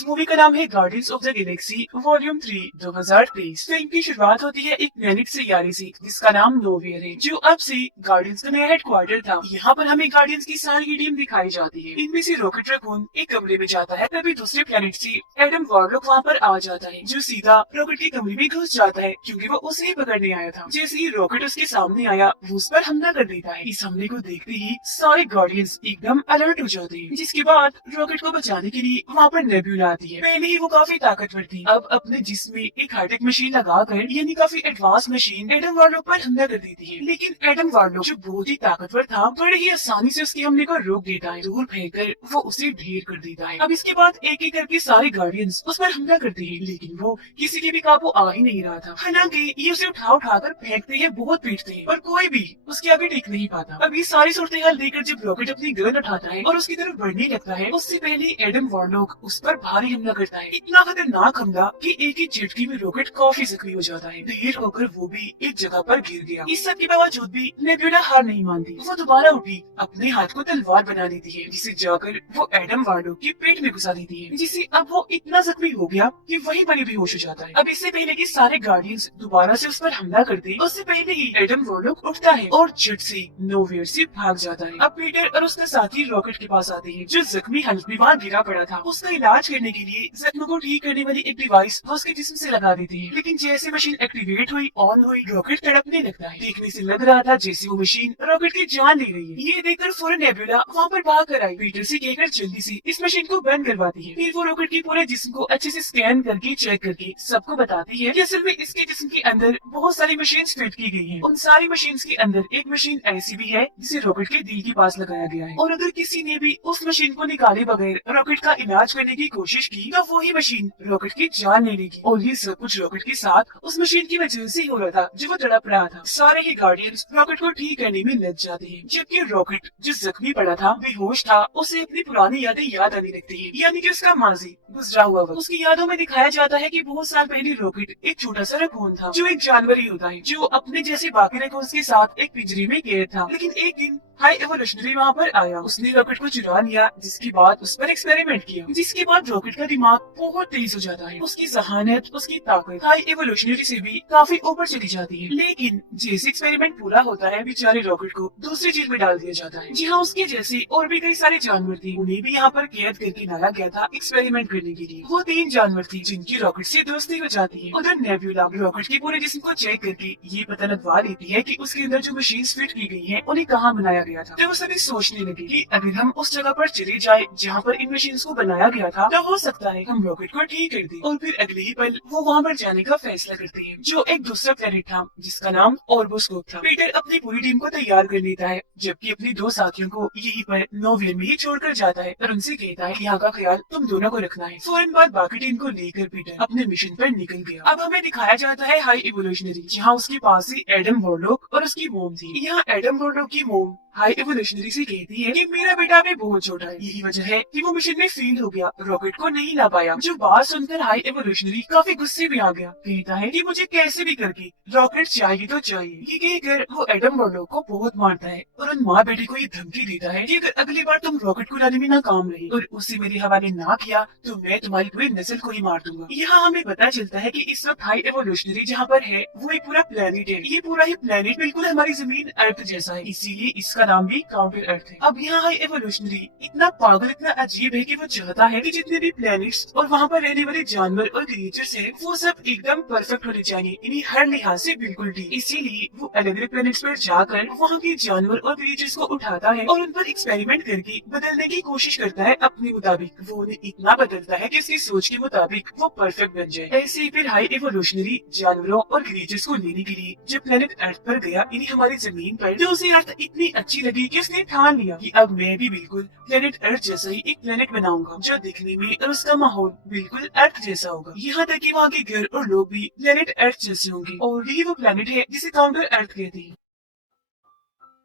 इस मूवी का नाम है guardians of the Galaxy volume 3 2023। Film की शुरुआत होती है एक प्लेनेट सैयारे से जिसका नाम नोवेयर है, जो अब से गार्डियंस का नया हेडक्वार्टर था। यहाँ पर हमें गार्डियंस की सारी टीम दिखाई जाती है। इनमें से रॉकेट रैकून एक कमरे में जाता है, तभी दूसरे प्लेनेट से एडम वॉरलॉक वहाँ पर आ जाता है, जो सीधा रॉकेट के कमरे में घुस जाता है क्योंकि वो उसे ही पकड़ने आया था। जैसे ही रॉकेट उसके सामने आया, वो उस पर हमला कर देता है। इस हमले को देखते ही सारे गार्डियंस एकदम अलर्ट हो जाते हैं, जिसके बाद रॉकेट को बचाने के लिए वहाँ पर नेब्यूला आती है। पहले ही वो काफी ताकतवर थी, अब अपने जिस्म में एक हाईटेक मशीन लगाकर, यानी काफी एडवांस मशीन, एडम वार्लॉक पर हमला कर देती है। लेकिन एडम वार्लॉक जो बहुत ही ताकतवर था, बड़े ही आसानी से उसके हमले को रोक देता है। दूर फेंककर वो उसे ढेर कर देता है। अब इसके बाद एक एक करके सारे गार्डियंस उस पर हमला करते हैं, लेकिन वो किसी के भी काबू आ ही नहीं रहा था। हालांकि ये उसे उठा उठाकर फेंकते हैं, बहुत पीटते हैं, पर कोई भी उसके आगे टिक नहीं पाता। अब ये सारी सूरत हाल देखकर जब रॉकेट अपनी गन उठाता है और उसकी तरफ बढ़ने लगता है, उससे पहले एडम वार्लॉक उस पर भारी हमला करता है। इतना खतरनाक हमला कि एक ही झटके में रॉकेट काफी जख्मी हो जाता है। ढेर होकर वो भी एक जगह पर गिर गया। इस सब के बावजूद भी नेब्यूला हार नहीं मानती। वो दोबारा उठी, अपने हाथ को तलवार बना लेती है, जिसे जाकर वो एडम वार्लॉक के पेट में घुसा देती है, जिससे अब वो इतना जख्मी हो गया कि वहीं पर ही बेहोश हो जाता है। अब इससे पहले कि सारे गार्डियंस दोबारा से उस पर हमला करते, उससे पहले ही एडम वार्लॉक उठता है और झट से नोवेयर से भाग जाता है। अब पीटर और उसका साथी रॉकेट के पास आते हैं, जो जख्मी हालत में वहाँ गिरा पड़ा था। उसका इलाज करने के लिए जख्म को ठीक करने वाली एक डिवाइस उसके जिस्म से लगा देते हैं, लेकिन जैसे मशीन एक्टिवेट हुई, ऑन हुई, रॉकेट तड़पने लगता है। देखने से लग रहा था जैसे वो मशीन रॉकेट की जान ले रही है। ये देखकर फौरन नेबुला वहाँ पर भाग कर आई, पीटर से कहकर जल्दी से इस मशीन को बंद करवाती है। फिर वो रॉकेट के पूरे जिस्म को अच्छे से स्कैन करके चेक करके सबको बताती है कि असल में इसके जिस्म के अंदर बहुत सारी मशीन फिट की गई है। उन सारी मशीन के अंदर एक मशीन ऐसी भी है जिसे रॉकेट के दिल के पास लगाया गया है, और अगर किसी ने भी उस मशीन को निकाले बगैर रॉकेट का इलाज करने की कोशिश की, तो वही मशीन रॉकेट की जान ले लेगी। और ये सब कुछ रॉकेट के साथ उस मशीन की वजह से हो रहा था, जो वो तड़प रहा था। सारे ही गार्डियंस रॉकेट को ठीक करने में लग जाते हैं, जबकि रॉकेट जो जख्मी पड़ा था, बेहोश था, उसे अपनी पुरानी यादें याद आने लगती है, यानी कि उसका माजी, गुजरा हुआ वक्त। उसकी यादों में दिखाया जाता है कि बहुत साल पहले रॉकेट एक छोटा सा रैकून था, जो एक जानवर ही होता है, जो अपने जैसे बाकी रैकून्स के साथ एक पिंजरे में कैद था। लेकिन एक दिन हाई एवोल्यूशनरी वहाँ पर आया, उसने रॉकेट को चुरा लिया, जिसके बाद उस पर एक्सपेरिमेंट किया, जिसके बाद रॉकेट का दिमाग बहुत तेज हो जाता है। उसकी जहानत, उसकी ताकत हाई एवोल्यूशनरी से भी काफी ऊपर चली जाती है। लेकिन जैसे एक्सपेरिमेंट पूरा होता है, बेचारे रॉकेट को दूसरी जेल में डाल दिया जाता है, जहाँ उसके जैसे और भी कई सारे जानवर थे। उन्हें भी यहाँ पर कैद करके लाया गया था एक्सपेरिमेंट करने के लिए। वो 3 जानवर थे जिनकी रॉकेट से दोस्ती हो जाती है। उधर नेब्यूला रॉकेट के पूरे जिस्म को चेक करके ये पता लगवा देती है कि उसके अंदर जो मशीन फिट की गई है, उन्हें कहाँ बनाया गया था। तो वो सभी सोचने लगे कि अगर हम उस जगह पर चले जाए जहाँ पर इन मशीन को बनाया गया था, तो हो सकता है हम रॉकेट को ठीक कर दें। और फिर अगले ही पल वो वहाँ पर जाने का फैसला करते हैं, जो एक दूसरा प्लेनेट था जिसका नाम ऑर्बोस्कोप था। पीटर अपनी पूरी टीम को तैयार कर लेता है, जबकि अपने 2 साथियों को यहीं पर नोवेयर में ही छोड़कर जाता है और उनसे कहता है यहाँ का ख्याल तुम दोनों को रखना है। फौरन बाद बाकी टीम को लेकर पीटर अपने मिशन पर निकल गया। अब हमें दिखाया जाता है हाई इवोल्यूशनरी, जहाँ उसके पास ही एडम वॉरलॉक और उसकी मोम थी। यहाँ एडम वॉरलॉक की मोम हाई एवोल्यूशनरी से कहती है कि मेरा बेटा भी बहुत छोटा है, यही वजह है कि वो मिशन में फेल हो गया, रॉकेट को नहीं ला पाया। जो बात सुनकर हाई एवोल्यूशनरी काफी गुस्से में आ गया, कहता है कि मुझे कैसे भी करके रॉकेट चाहिए तो चाहिए। ये कहकर वो एडम वॉरलॉक को बहुत मारता है और उन माँ बेटी को ये धमकी देता है कि अगर अगली बार तुम रॉकेट को लाने में नाकाम रहे और उसे मेरे हवाले ना किया, तो मैं तुम्हारी पूरी नस्ल को ही मार दूंगा। यहाँ हमें पता चलता है कि इस वक्त हाई एवोल्यूशनरी जहाँ पर है, वो एक पूरा प्लेनेट है। ये पूरा ही प्लेनेट बिल्कुल हमारी जमीन अर्थ जैसा है, इसीलिए इसका नाम भी काउंटर अर्थ है। अब यहाँ हाई एवोल्यूशनरी इतना पागल, इतना अजीब है कि वो चाहता है कि जितने भी प्लैनेट्स और वहाँ पर रहने वाले जानवर और क्रिएचर्स हैं, वो सब एकदम परफेक्ट होने चाहिए, इन्हें हर लिहाज से बिल्कुल ठीक। इसीलिए वो अलग अलग प्लैनेट्स पर जाकर वहाँ के जानवर और क्रिएचर्स को उठाता है और उन पर एक्सपेरिमेंट करके बदलने की कोशिश करता है अपने मुताबिक। वो उन्हें इतना बदलता है कि उसकी सोच के मुताबिक वो परफेक्ट बन जाए। ऐसे ही फिर हाई एवोल्यूशनरी जानवरों और क्रिएचर्स को लेने के लिए जब प्लेनेट अर्थ पर गया, इन्हें हमारी जमीन पर, तो उसे अर्थ इतनी अच्छी लगी कि उसने ठान लिया कि अब मैं भी बिल्कुल प्लेनेट अर्थ जैसा ही एक प्लेनेट बनाऊंगा, जो दिखने में और उसका माहौल बिल्कुल अर्थ जैसा होगा। यहाँ तक कि वहाँ के घर और लोग भी प्लेनेट अर्थ जैसे होंगे, और यही वो प्लेनेट है जिसे काउंटर अर्थ कहते हैं।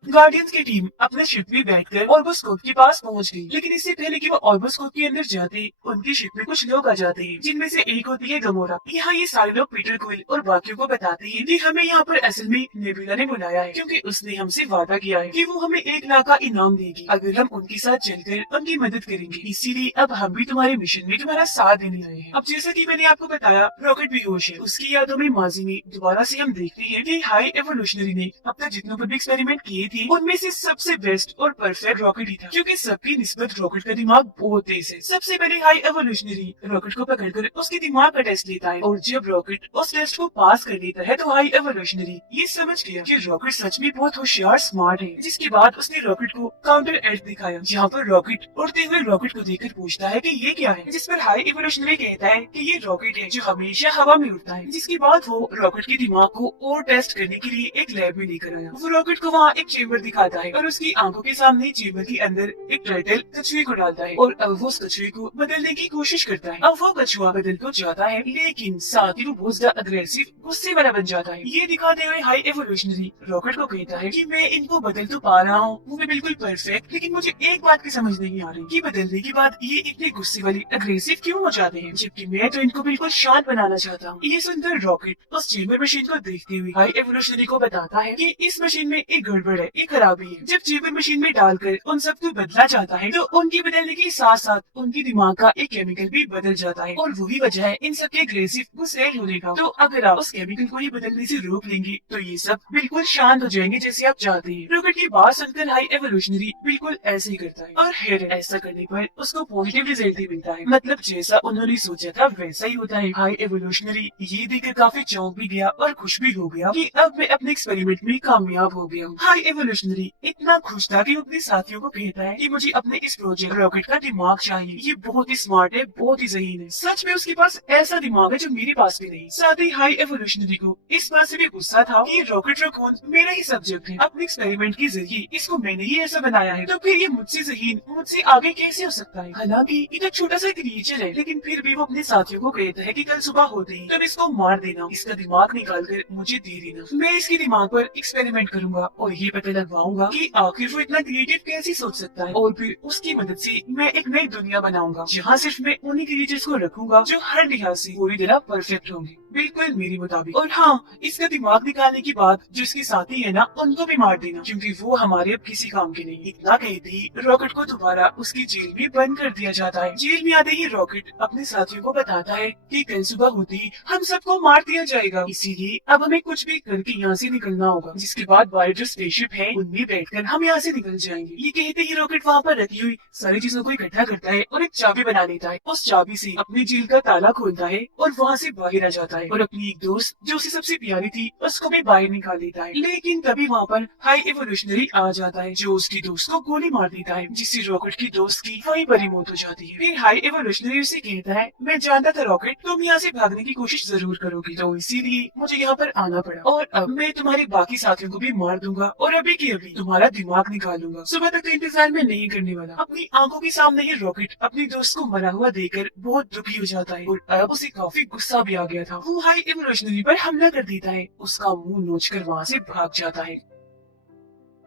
गार्डियंस की टीम अपने शिप में बैठकर ऑर्बोस्कोप के पास पहुंच गई, लेकिन इससे पहले कि वो ऑर्बोस्कोप के अंदर जाते, उनकी शिप में कुछ लोग आ जाते हैं, जिनमें से एक होती है गमोरा। यहाँ ये सारे लोग पीटर क्विल और बाकियों को बताते हैं कि हमें यहाँ पर असल में नेबुला ने बुलाया है, क्योंकि उसने हमसे वादा किया है कि वो हमें 1 लाख का इनाम देगी अगर हम उनके साथ चलकर उनकी मदद करेंगे। इसीलिए अब हम भी तुम्हारे मिशन में तुम्हारा साथ देने आए हैं। अब जैसा कि मैंने आपको बताया, रॉकेट बेहोश है। उसकी यादों में माजी में दोबारा से हम देखते हैं कि हाई एवोल्यूशनरी ने अब तक जितनों पर भी एक्सपेरिमेंट किए थे, उनमें से सबसे बेस्ट और परफेक्ट रॉकेट ही था, क्योंकि सबकी निस्बत रॉकेट का दिमाग बहुत तेज है। सबसे पहले हाई एवोल्यूशनरी रॉकेट को पकड़कर उसके दिमाग का टेस्ट लेता है, और जब रॉकेट उस टेस्ट को पास कर लेता है तो हाई एवोल्यूशनरी ये समझ गया कि रॉकेट सच में बहुत होशियार स्मार्ट है। जिसके बाद उसने रॉकेट को काउंटर अर्थ दिखाया, जहाँ पर रॉकेट उड़ते हुए रॉकेट को देखकर पूछता है कि ये क्या है, जिस पर हाई एवोल्यूशनरी कहता है कि ये रॉकेट है जो हमेशा हवा में उड़ता है। जिसके बाद वो रॉकेट के दिमाग को और टेस्ट करने के लिए एक लैब में लेकर आया। वो रॉकेट को वहाँ एक चेम्बर दिखाता है और उसकी आंखों के सामने चेम्बर के अंदर एक टर्टल कछुए को डालता है, और अब वो उस कछुए को बदलने की कोशिश करता है। अब वो कछुआ बदल तो जाता है, लेकिन साथ ही वो बहुत ज्यादा अग्रेसिव गुस्से वाला बन जाता है। ये दिखाते हुए हाई एवोल्यूशनरी रॉकेट को कहता है कि मैं इनको बदल तो पा रहा हूँ, वो भी बिल्कुल परफेक्ट, लेकिन मुझे एक बात की समझ नहीं आ रही कि बदलने के बाद ये इतने गुस्से वाली अग्रेसिव क्यों हो जाते हैं, जबकि मैं तो इनको बिल्कुल शांत बनाना चाहता हूँ। ये सुनकर रॉकेट उस चेम्बर मशीन को देखते हुए हाई एवोल्यूशनरी को बताता है कि इस मशीन में एक गड़बड़ है, एक खराबी है। जब चेम्बर मशीन में डालकर उन सबको बदला जाता है, तो उनकी बदलने के साथ साथ उनके दिमाग का एक केमिकल भी बदल जाता है, और वही वजह है इन सबके अग्रेसिव गुस्सैल होने का। तो अगर आप उस केमिकल को ही बदलने से रोक लेंगे तो ये सब बिल्कुल शांत हो जाएंगे जैसे आप चाहते हैं। रॉकेट की बात सुनकर हाई एवोल्यूशनरी बिल्कुल ऐसे ही करता है, और खैर ऐसा करने पर उसको पॉजिटिव रिजल्ट ही मिलता है, मतलब जैसा उन्होंने सोचा था वैसा ही होता है। हाई एवोल्यूशनरी ये देखकर काफी चौंक भी गया और खुश भी हो गया कि अब मैं अपने एक्सपेरिमेंट में कामयाब हो गया हूँ। हाई एवोल्यूशनरी इतना खुश था कि अपने साथियों को कहता है कि मुझे अपने इस प्रोजेक्ट रॉकेट का दिमाग चाहिए, ये बहुत ही स्मार्ट है, बहुत ही ज़हीन है। सच में उसके पास ऐसा दिमाग है जो मेरे पास भी नहीं। साथ ही हाई एवोल्यूशनरी को इस बात से भी गुस्सा था कि रॉकेट रकून मेरा ही सब्जेक्ट है, अपने एक्सपेरिमेंट के जरिए इसको मैंने ही ऐसा बनाया है, तो फिर ये मुझसे ज़हीन, मुझसे आगे कैसे हो सकता है। हालांकि ये तो छोटा सा क्रिएचर है, लेकिन फिर भी वो अपने साथियों को कहता है कि कल सुबह होते ही तुम इसको मार देना, इसका दिमाग निकाल कर मुझे दे देना, मैं इसके दिमाग पर एक्सपेरिमेंट करूंगा और ये पता लगवाऊंगा कि आखिर वो इतना क्रिएटिव कैसे सोच सकता है, और फिर उसकी मदद से मैं एक नई दुनिया बनाऊंगा जहाँ सिर्फ मैं उन्हीं क्रिएचर्स को रखूंगा जो हर लिहाज से पूरी तरह परफेक्ट होंगे, बिल्कुल मेरे मुताबिक। और हाँ, इसका दिमाग निकालने के बाद जो इसके साथी है ना, उनको भी मार देना, क्योंकि वो हमारे अब किसी काम के नहीं। इतना कहते ही रॉकेट को दोबारा उसकी जेल में बंद कर दिया जाता है। जेल में आते ही रॉकेट अपने साथियों को बताता है कि कल सुबह होते ही हम सबको मार दिया जाएगा, इसीलिए अब हमें कुछ भी करके यहाँ से निकलना होगा। जिसके बाद बाहर जो स्पेसशिप है उनमें बैठकर हम यहाँ से निकल जाएंगे। ये कहते ही रॉकेट वहाँ पर रखी हुई सारी चीजों को इकट्ठा करता है और एक चाबी बना लेता है। उस चाबी से अपनी जेल का ताला खोलता है और वहाँ से बाहर आ जाता है, और अपनी एक दोस्त जो उसे सबसे प्यारी थी उसको भी बाहर निकाल देता है। लेकिन तभी वहाँ पर हाई एवोल्यूशनरी आ जाता है, जो उसकी दोस्त को गोली मार देता है, जिससे रॉकेट की दोस्त की वहीं पर ही मौत हो जाती है। फिर हाई एवोल्यूशनरी उसे कहता है, मैं जानता था रॉकेट तुम यहाँ से भागने की कोशिश जरूर करोगी, तो इसीलिए मुझे यहाँ पर आना पड़ा, और अब मैं तुम्हारे बाकी साथियों को भी मार दूंगा और अभी के अभी तुम्हारा दिमाग निकाल लूंगा। सुबह तक तो इंतजार में नहीं करने वाला। अपनी आंखों के सामने ही रॉकेट अपनी दोस्त को मरा हुआ देखकर बहुत दुखी हो जाता है, और अब उसे काफी गुस्सा भी आ गया था। वो हाई एवोल्यूशनरी पर हमला कर देता है, उसका मुंह नोचकर वहाँ से भाग जाता है।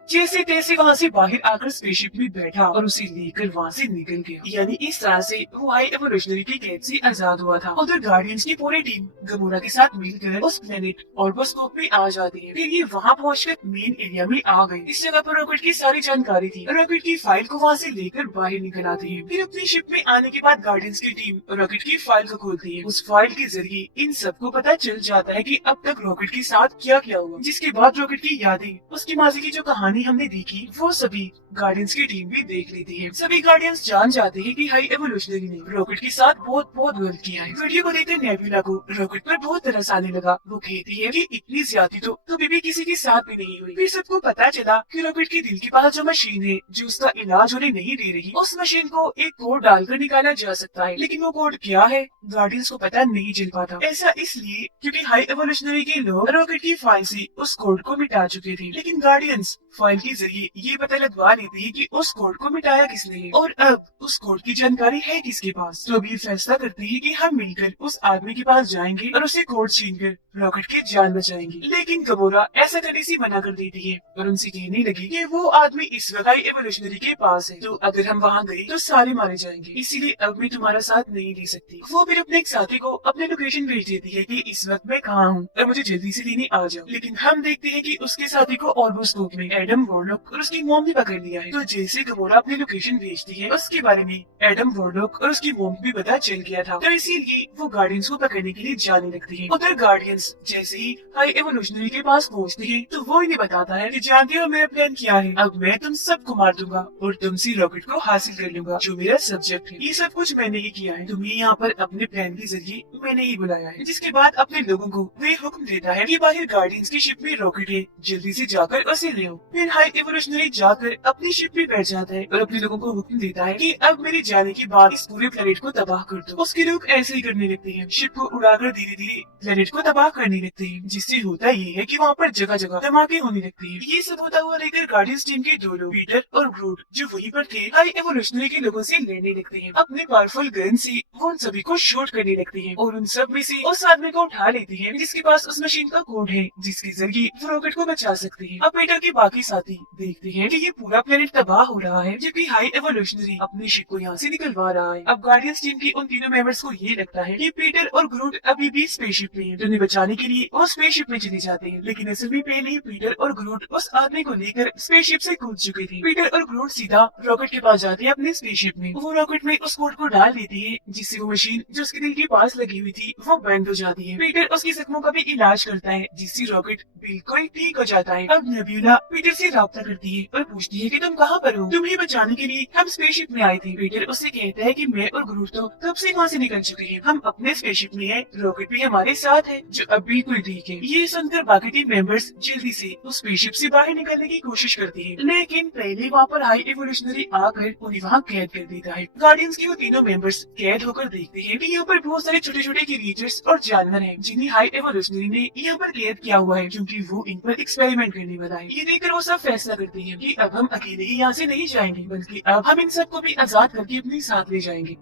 जैसे तैसे वहाँ से बाहर आकर स्पेसशिप में बैठा और उसे लेकर वहाँ से निकल गया। यानी इस तरह से वो हाई एवोल्यूशनरी की कैद से आजाद हुआ था। उधर गार्डियंस की पूरी टीम गमोरा के साथ मिलकर उस प्लेनेट ऑर्बोस्कोप में आ जाती है। फिर ये वहाँ पहुँचकर मेन एरिया में आ गए। इस जगह पर रॉकेट की सारी जानकारी थी। रॉकेट की फाइल को वहाँ से लेकर बाहर निकल आती है। फिर अपनी शिप में आने के बाद गार्डियंस की टीम रॉकेट की फाइल को खोलती है। उस फाइल के जरिए इन सबको पता चल जाता है कि अब तक रॉकेट के साथ क्या क्या हुआ। जिसके बाद रॉकेट की यादें, उसकी माजी की जो कहानी हमने देखी, वो सभी गार्डियंस की टीम भी देख लेती है। सभी गार्डियंस जान जाते हैं कि हाई एवोल्यूशनरी ने रॉकेट के साथ बहुत बहुत गलत किया है। वीडियो को देखकर नेबुला को रॉकेट पर बहुत तरस आने लगा। वो कहती है कि इतनी ज्यादती तो कभी भी किसी के साथ भी नहीं हुई। फिर सबको पता चला कि रॉकेट के दिल के पास जो मशीन है जो उसका इलाज उन्हें नहीं दे रही, उस मशीन को एक कोड डालकर निकाला जा सकता है, लेकिन वो कोड क्या है गार्डियंस को पता नहीं चल पाता। ऐसा इसलिए क्योंकि हाई एवोल्यूशनरी के लोग रॉकेट की फाइल से उस कोड को मिटा चुके थे, लेकिन गार्डियंस फाइल के जरिए ये पता लगवा लेते हैं कि उस कोड को मिटाया किसने है और अब उस कोड की जानकारी है किसके पास। तो अभी फैसला करते हैं कि हम मिलकर उस आदमी के पास जाएंगे और उसे कोड छीनकर रॉकेट की जान बचाएंगे। लेकिन गमोरा ऐसा करने से मना कर देती है और उनसे कहने लगी कि वो आदमी इस वक्त एवोल्यूशनरी के पास है, तो अगर हम वहाँ गए तो सारे मारे जाएंगे, इसीलिए अब मैं तुम्हारा साथ नहीं ले सकती। वो फिर अपने एक साथी को अपने लोकेशन भेज देती है कि इस वक्त मैं कहाँ हूँ और मुझे जल्दी से लेने आ जाओ। लेकिन हम देखते हैं कि उसके साथी को ऑर्बोस्कोप में एडम वॉरलॉक और उसकी मोम भी पकड़ लिया है। तो जैसे गमोरा अपनी लोकेशन भेजती है उसके बारे में एडम वॉरलॉक और उसकी मोम भी पता चल गया था, तो इसीलिए वो गार्डियंस को पकड़ने के लिए जाने लगती है। उधर गार्डियंस जैसे ही हाई एवोल्यूशनरी के पास पहुँचते हैं तो वो इन्हें बताता है कि जानते हो मेरा प्लान क्या है, अब मैं तुम सबको मार दूंगा और तुमसे रॉकेट को हासिल कर लूंगा जो मेरा सब्जेक्ट है। ये सब कुछ मैंने ही किया है, तुम्हें यहाँ पर अपने प्लान के जरिए मैंने ही बुलाया है। जिसके बाद अपने लोगों को वे हुक्म देता है कि बाहर गार्डियंस की शिप में रॉकेट है, जल्दी से जाकर उसे ले आओ। फिर हाई एवोल्यूशनरी जाकर अपनी शिप में बैठ जाता है और अपने लोगों को हुक्म देता है कि अब मेरे जाने के बाद इस पूरे प्लेनेट को तबाह कर दो। उसके लोग ऐसे ही करने लगते हैं, शिप को उड़ाकर धीरे धीरे प्लेनेट को तबाह करने लगते हैं। जिससे होता ये है कि वहाँ पर जगह जगह धमाके होने लगते हैं। ये सब होता हुआ लेकर गार्डियंस टीम के दो लोग पीटर और ग्रूट जो वहीं पर थे हाई एवोल्यूशनरी के लोगों से लड़ने लगते हैं। अपने पावरफुल गन से वो उन सभी को शूट करने लगते हैं और उन सब में से उस आदमी को उठा लेते हैं जिसके पास उस मशीन का कोड है जिसके जरिए वो रॉकेट को बचा सकते हैं। अब पीटर के बाकी साथी देखते हैं कि ये पूरा प्लेनेट तबाह हो रहा है जबकि हाई एवोल्यूशनरी अपनी शिप को यहाँ से निकलवा रहा है। अब गार्डियंस टीम के उन तीनों मेंबर्स को ये लगता है कि पीटर और ग्रूट अभी भी स्पेसशिप में हैं, तो उन्हें बचाने के लिए वो स्पेसशिप में चले जाते हैं। लेकिन असल में पहले ही पीटर और ग्रूट उस आदमी को लेकर स्पेसशिप से कूद चुके थे। पीटर और ग्रूट सीधा रॉकेट के पास जाते हैं अपने स्पेसशिप में। वो रॉकेट में उस कोड को डाल देती है जिससे वो मशीन जो उसके दिल के पास लगी हुई थी वो बंद हो जाती है। पीटर उसकी जख्मों का भी इलाज करता है जिससे रॉकेट बिल्कुल ठीक हो जाता है। अब नबीला पीटर से राब्ता करती है और पूछती है कि तुम कहाँ पर हो, तुम्हें बचाने के लिए हम स्पेसशिप में आए थे। पीटर उससे कहता है कि मैं और ग्रूट तो कब से वहाँ से निकल चुके हैं, हम अपने स्पेसशिप में हैं, रॉकेट भी हमारे साथ है जो अब बिल्कुल ठीक है। ये सुनकर बाकी टीम मेंबर्स जल्दी से उस स्पेसशिप से बाहर निकलने की कोशिश करती है, लेकिन पहले वहाँ पर हाई एवोल्यूशनरी आकर उन्हें वहाँ कैद कर देता है। गार्डियंस के वो तीनों मेंबर्स कैद होकर देखते हैं कि यहाँ पर बहुत सारे छोटे छोटे क्रिएचर्स और जानवर हैं जिन्हें हाई एवोल्यूशनरी ने यहाँ पर कैद किया हुआ है क्योंकि वो इन पर एक्सपेरिमेंट करने वाला है। ये देखकर वो सब फैसला करते हैं कि अब हम अकेले ही यहाँ से नहीं जाएंगे बल्कि अब हम इन सबको भी आजाद करके अपने साथ ले जाएंगे।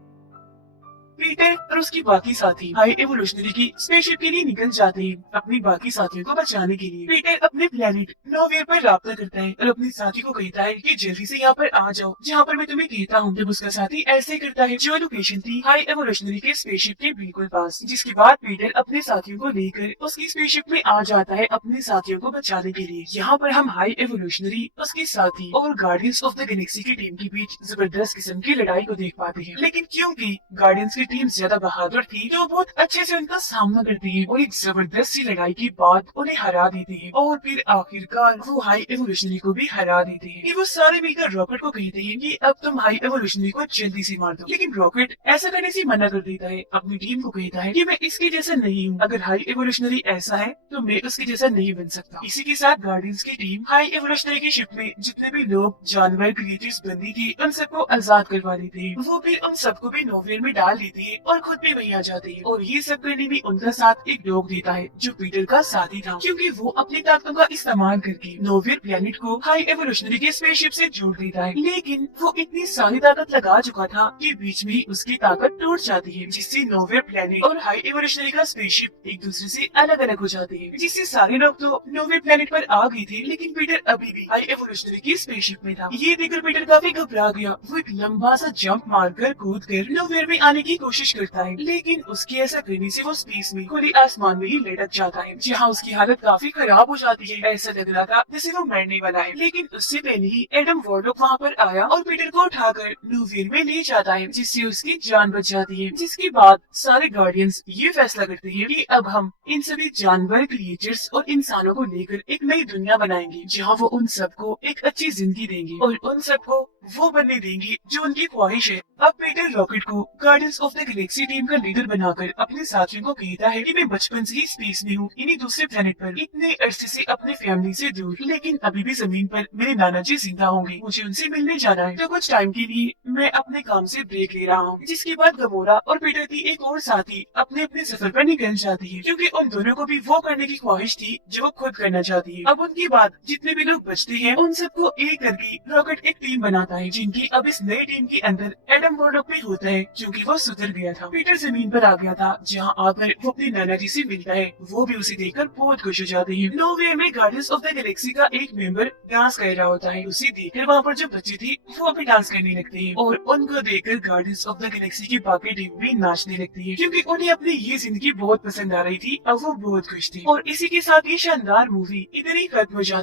पीटर और उसकी बाकी साथी हाई एवोल्यूशनरी की स्पेसशिप के लिए निकल जाते हैं अपने बाकी साथियों को बचाने के लिए। पीटर अपने प्लेनेट नोवेयर पर राब्ता करता है और अपने साथी को कहता है कि जल्दी से यहाँ पर आ जाओ जहाँ पर मैं तुम्हें कहता हूँ। जब उसका साथी ऐसे करता है जो लोकेशन थी हाई एवोल्यूशनरी के स्पेसशिप के बिल्कुल पास, जिसके बाद पीटर अपने साथियों को लेकर उसकी स्पेसशिप में आ जाता है अपने साथियों को बचाने के लिए। यहाँ पर हम हाई एवोल्यूशनरी, उसके साथी और गार्डियंस ऑफ द गैलेक्सी की टीम के बीच जबरदस्त किस्म की लड़ाई को देख पाते हैं। लेकिन क्योंकि गार्डियंस की टीम ज्यादा बहादुर थी तो बहुत अच्छे से उनका सामना करती है और एक जबरदस्त सी लड़ाई के बाद उन्हें हरा देती है और फिर आखिरकार वो हाई एवोल्यूशनरी को भी हरा देते हैं। वो सारे मिलकर रॉकेट को कहते हैं कि अब तुम हाई एवोल्यूशनरी को जल्दी से मार दो, लेकिन रॉकेट ऐसा करने से मना कर देता है। अपनी टीम को कहता है कि मैं इसके जैसा नहीं हूँ, अगर हाई एवोल्यूशनरी ऐसा है तो मैं उसके जैसा नहीं बन सकता। इसी के साथ गार्डियंस की टीम हाई एवोल्यूशनरी की शिप में जितने भी लोग जानवर क्रिएचर्स बंदी थी उन सबको आजाद करवा देते हैं। वो फिर उन सबको भी नोवेयर में डाल देती है और खुद भी वही आ जाती है और ये सब करने में उनका साथ एक लोग देता है जो पीटर का साथी था, क्योंकि वो अपनी ताकतों का इस्तेमाल करके नोवेयर प्लेनेट को हाई एवोल्यूशनरी के स्पेसशिप से जोड़ देता है। लेकिन वो इतनी सारी ताकत लगा चुका था कि बीच में ही उसकी ताकत टूट जाती है जिससे नोवेयर प्लेनेट और हाई एवोल्यूशनरी का स्पेसशिप एक दूसरे से अलग अलग हो जाते हैं, जिससे सारे लोग तो नोवेयर प्लेनेट पर आ गए थे लेकिन पीटर अभी भी हाई एवोल्यूशनरी की स्पेसशिप में था। ये देखकर पीटर काफी घबरा गया। वो एक लंबा सा जंप मारकर कूद कर नोवेयर में आने की कोशिश करता है, लेकिन उसकी ऐसा करने से वो स्पेस में खुले आसमान में ही लटक जाता है जहाँ उसकी हालत काफी खराब हो जाती है। ऐसा लग रहा था जैसे वो मरने वाला है, लेकिन उससे पहले ही एडम वॉरलॉक वहाँ पर आया और पीटर को उठाकर नोवेयर में ले जाता है जिससे उसकी जान बच जाती है। जिसके बाद सारे गार्डियंस ये फैसला करते हैं कि अब हम इन सभी जानवर क्रिएचर्स और इंसानों को लेकर एक नई दुनिया बनाएंगे जहाँ वो उन सबको एक अच्छी जिंदगी देंगे और उन सबको वो बनने देंगी जो उनकी ख्वाहिश है। अब पीटर रॉकेट को guardians of the Galaxy team का लीडर बनाकर अपने साथियों को कहता है कि मैं बचपन से ही स्पेस में हूँ, इन्हीं दूसरे प्लेनेट पर, इतने अरसे से अपने फैमिली से दूर, लेकिन अभी भी जमीन पर मेरे नाना जी जिंदा होंगे, मुझे उनसे मिलने जाना है। तो कुछ टाइम के लिए मैं अपने काम से ब्रेक ले रहा हूँ। जिसके बाद गमोरा और पीटर की एक और साथी अपने अपने सफर पर निकल जाती है, क्योंकि उन दोनों को भी वो करने की ख्वाहिश थी जो वो खुद करना चाहती है। अब उनके बाद जितने भी लोग बचते हैं उन सबको एक करके रॉकेट एक टीम बनाता है, जिनकी अब इस नई टीम के अंदर एडम वॉर्लॉक भी होता है, क्योंकि वो सुधर गया था। पीटर जमीन पर आ गया था, जहाँ आकर वो अपने नाना जी से मिलता है। वो भी उसे देखकर बहुत खुश हो जाते हैं। नोवे में गार्डियंस ऑफ द गैलेक्सी का एक मेंबर डांस कर रहा होता है। उसे देखकर वहाँ पर जो बच्चे थे वो भी डांस करने लगते हैं, और उनको देखकर गार्डियंस ऑफ द गैलेक्सी की बाकी टीम भी नाचने लगती है, क्योंकि उन्हें अपनी ये जिंदगी बहुत पसंद आ रही थी। अब वो बहुत खुश थे। और इसी के साथ ये शानदार मूवी इधर ही खत्म हो जाती है।